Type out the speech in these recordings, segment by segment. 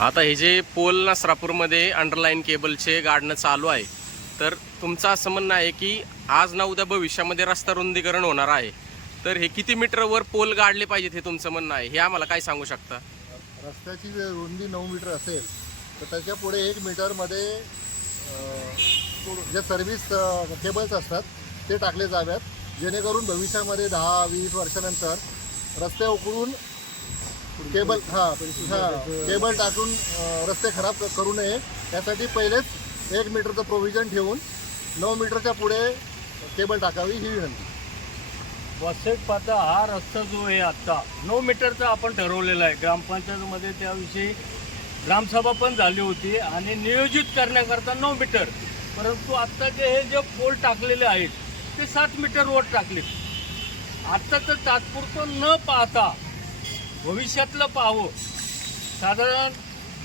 आता हे जे पोल नसरापूरमध्ये अंडरलाईन केबलचे गाडणं चालू आहे तर तुमचं असं म्हणणं आहे की आज ना उद्या भविष्यामध्ये रस्ता रुंदीकरण होणार आहे. तर हे किती मीटरवर पोल गाडले पाहिजेत हे तुमचं म्हणणं आहे? हे आम्हाला काय सांगू शकता? रस्त्याची जर रुंदी नऊ मीटर असेल तर त्याच्या पुढे एक मीटरमध्ये जे सर्व्हिस केबल्स असतात ते टाकले जाव्यात. जेणेकरून भविष्यामध्ये दहा वीस वर्षानंतर रस्ते उकळून केबल हां हां केबल टाकून रस्ते खराब करू नये. त्यासाठी पहिलेच एक मीटरचं प्रोव्हिजन ठेवून नऊ मीटरच्या पुढे केबल टाकावी ही विनंती. वसईट पाता हा रस्ता जो आहे आत्ता नऊ मीटरचा आपण ठरवलेला आहे. ग्रामपंचायतमध्ये त्याविषयी ग्रामसभा पण झाली होती आणि नियोजित करण्याकरता नऊ मीटर. परंतु आत्ताचे हे जे पोल टाकलेले आहेत ते सात मीटरवर टाकलेत. आत्ता तर तात्पुरतं न पाहता भविष्यातलं पाहावं साधारण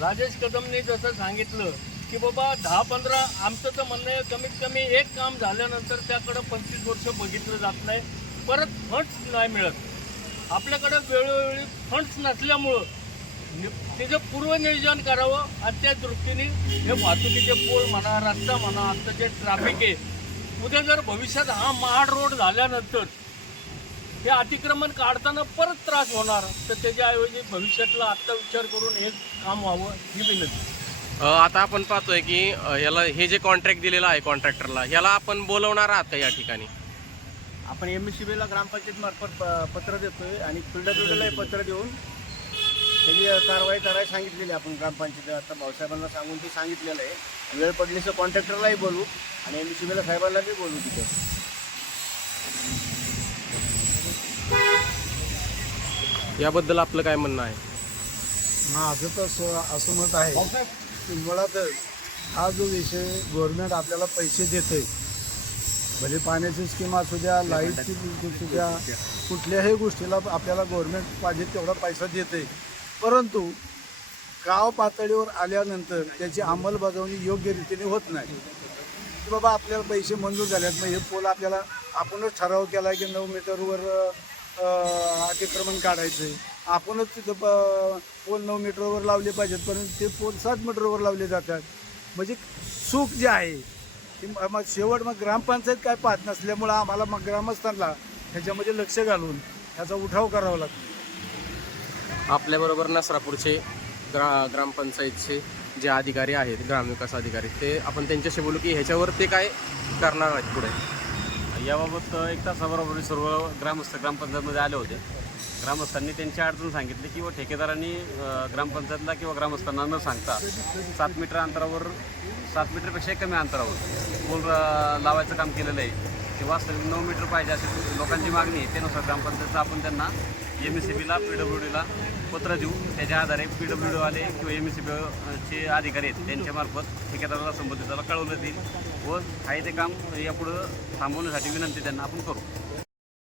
राजेश कदमने जसं सांगितलं की बाबा दहा पंधरा आमचं तर म्हणणं आहे कमीत कमी एक काम झाल्यानंतर त्याकडं पंचवीस वर्ष बघितलं जात नाही. परत फंड्स नाही मिळत. आपल्याकडं वेळोवेळी फंड्स नसल्यामुळं नि- त्याचं पूर्वनियोजन करावं आणि त्या दृष्टीने हे वाहतुकीचे पोल म्हणा रस्ता म्हणा आमचं जे ट्रॅफिक आहे उद्या जर भविष्यात हा महाड रोड झाल्यानंतर हे अतिक्रमण काढताना परत त्रास होणार. तर त्याच्याऐवजी भविष्यातला आत्ता विचार करून हे काम व्हावं ही विनंती. आता आपण पाहतोय की याला हे जे कॉन्ट्रॅक्ट दिलेलं आहे कॉन्ट्रॅक्टरला याला आपण बोलवणार आहात का या ठिकाणी? आपण एम एस सी बीला ग्रामपंचायत मार्फत प- पत्र देतोय आणि फिल्डरला पत्र देऊन त्याची कारवाई करायला सांगितलेली आहे आपण ग्रामपंचायत. आता भाऊसाहेबांना सांगून ती सांगितलेलं आहे. वेळ पडली तर कॉन्ट्रॅक्टरलाही बोलू आणि एम एस सी बीला साहेबांना बी बोलू तिथे. याबद्दल आपलं काय म्हणणं आहे? माझं तर असं असं मत आहे की मुळातच हा जो विषय गव्हर्नमेंट आपल्याला पैसे देते भले पाण्याची स्कीम असू द्या लाईटची असू द्या कुठल्याही गोष्टीला आपल्याला गव्हर्नमेंट पाहिजे तेवढा पैसा देते परंतु गाव पातळीवर आल्यानंतर त्याची अंमलबजावणी योग्य रीतीने होत नाही. की बाबा आपल्याला पैसे मंजूर झालेत मग हे पोल आपल्याला आपणच ठराव केला की नऊ मीटरवर अतिक्रमण काढायचं आहे आपणच तिथं प- पोल नऊ मीटरवर लावले पाहिजेत परंतु ते पोल सात मीटरवर लावले जातात. म्हणजे चूक जी आहे ती मग शेवट मग ग्रामपंचायत काय पाहत नसल्यामुळं आम्हाला मग ग्रामस्थांना ह्याच्यामध्ये लक्ष घालून ह्याचा उठाव करावा लागतो. आपल्याबरोबर नसरापूरचे ग्रा ग्रामपंचायतचे जे अधिकारी आहेत ग्रामविकास अधिकारी ते आपण त्यांच्याशी बोलू की ह्याच्यावर ते काय करणार आहेत पुढे? याबाबत एक तासाबरोबर सर्व ग्रामस्थ ग्रामपंचायतमध्ये आले होते. ग्रामस्थांनी त्यांची अडचण सांगितली किंवा ठेकेदारांनी ग्रामपंचायतला किंवा ग्रामस्थांना न सांगता सात मीटर अंतरावर सात मीटरपेक्षा कमी अंतरावर पूल लावायचं काम केलेलं आहे. ते वास्तविक नऊ मीटर पाहिजे अशी लोकांची मागणी आहे. त्यानुसार ग्रामपंचायतचा आपण त्यांना एम एस सी बीला पी डब्ल्यू डीला पत्र देऊ. त्याच्या आधारे पी डब्ल्यू डीवाले किंवा एम एस सी बीचे अधिकारी आहेत त्यांच्यामार्फत ठेकेदाराला संबंधिताला कळवलं जाईल व काही ते काम यापुढं थांबवण्यासाठी विनंती त्यांना आपण करू.